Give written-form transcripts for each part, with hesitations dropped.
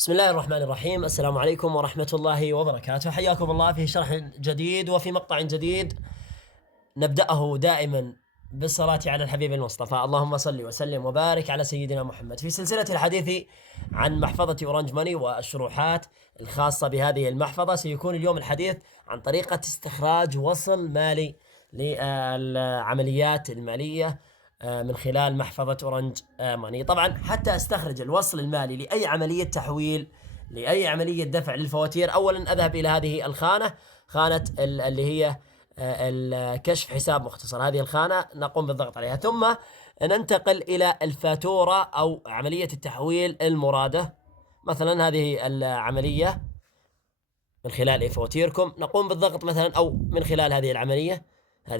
بسم الله الرحمن الرحيم. السلام عليكم ورحمة الله وبركاته. حياكم الله في شرح جديد وفي مقطع جديد نبدأه دائما بالصلاة على الحبيب المصطفى، اللهم صل وسلم وبارك على سيدنا محمد، في سلسلة الحديث عن محفظة أورنج ماني والشروحات الخاصة بهذه المحفظة. سيكون اليوم الحديث عن طريقة استخراج وصل مالي للعمليات المالية من خلال محفظة أورنج ماني. طبعا حتى استخرج الوصل المالي لأي عملية تحويل، لأي عملية دفع للفواتير، أولا أذهب إلى هذه الخانة، خانة اللي هي الكشف حساب مختصر. هذه الخانة نقوم بالضغط عليها، ثم ننتقل إلى الفاتورة أو عملية التحويل المرادة. مثلا هذه العملية من خلال فواتيركم، نقوم بالضغط مثلا، أو من خلال هذه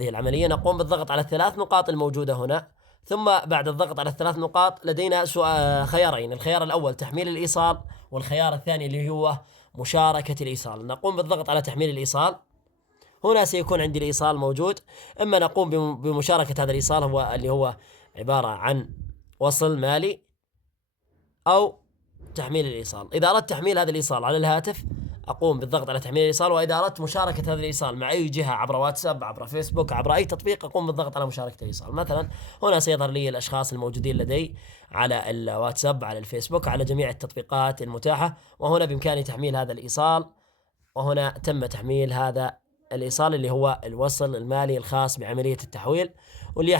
العملية نقوم بالضغط على الثلاث نقاط الموجودة هنا. ثم بعد الضغط على الثلاث نقاط لدينا خيارين: الخيار الأول تحميل الإيصال، والخيار الثاني اللي هو مشاركة الإيصال. نقوم بالضغط على تحميل الإيصال، هنا سيكون عندي الإيصال موجود. إما نقوم بمشاركة هذا الإيصال، هو اللي هو عبارة عن وصل مالي، أو تحميل الإيصال. إذا أردت تحميل هذا الإيصال على الهاتف أقوم بالضغط على تحميل الإيصال، وإذا أردت مشاركة هذا الإيصال مع أي جهة عبر واتساب، عبر فيسبوك، عبر أي تطبيق، أقوم بالضغط على مشاركة الإيصال. مثلا هنا سيظهر لي الأشخاص الموجودين لدي على الواتساب، على الفيسبوك، على جميع التطبيقات المتاحة، وهنا بإمكاني تحميل هذا الإيصال. وهنا تم تحميل هذا الإيصال اللي هو الوصل المالي الخاص بعملية التحويل، واللي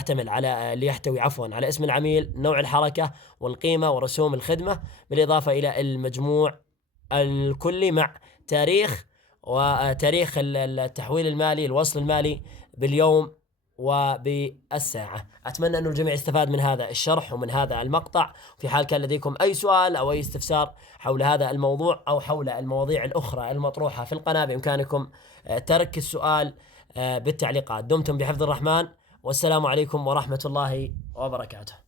يحتوي على اسم العميل، نوع الحركة، والقيمة، ورسوم الخدمة، بالإضافة إلى المجموع الكلي مع تاريخ التحويل المالي، الوصل المالي باليوم وبالساعة. أتمنى أن الجميع استفاد من هذا الشرح ومن هذا المقطع. في حال كان لديكم أي سؤال أو أي استفسار حول هذا الموضوع أو حول المواضيع الأخرى المطروحة في القناة، بإمكانكم ترك السؤال بالتعليقات. دمتم بحفظ الرحمن، والسلام عليكم ورحمة الله وبركاته.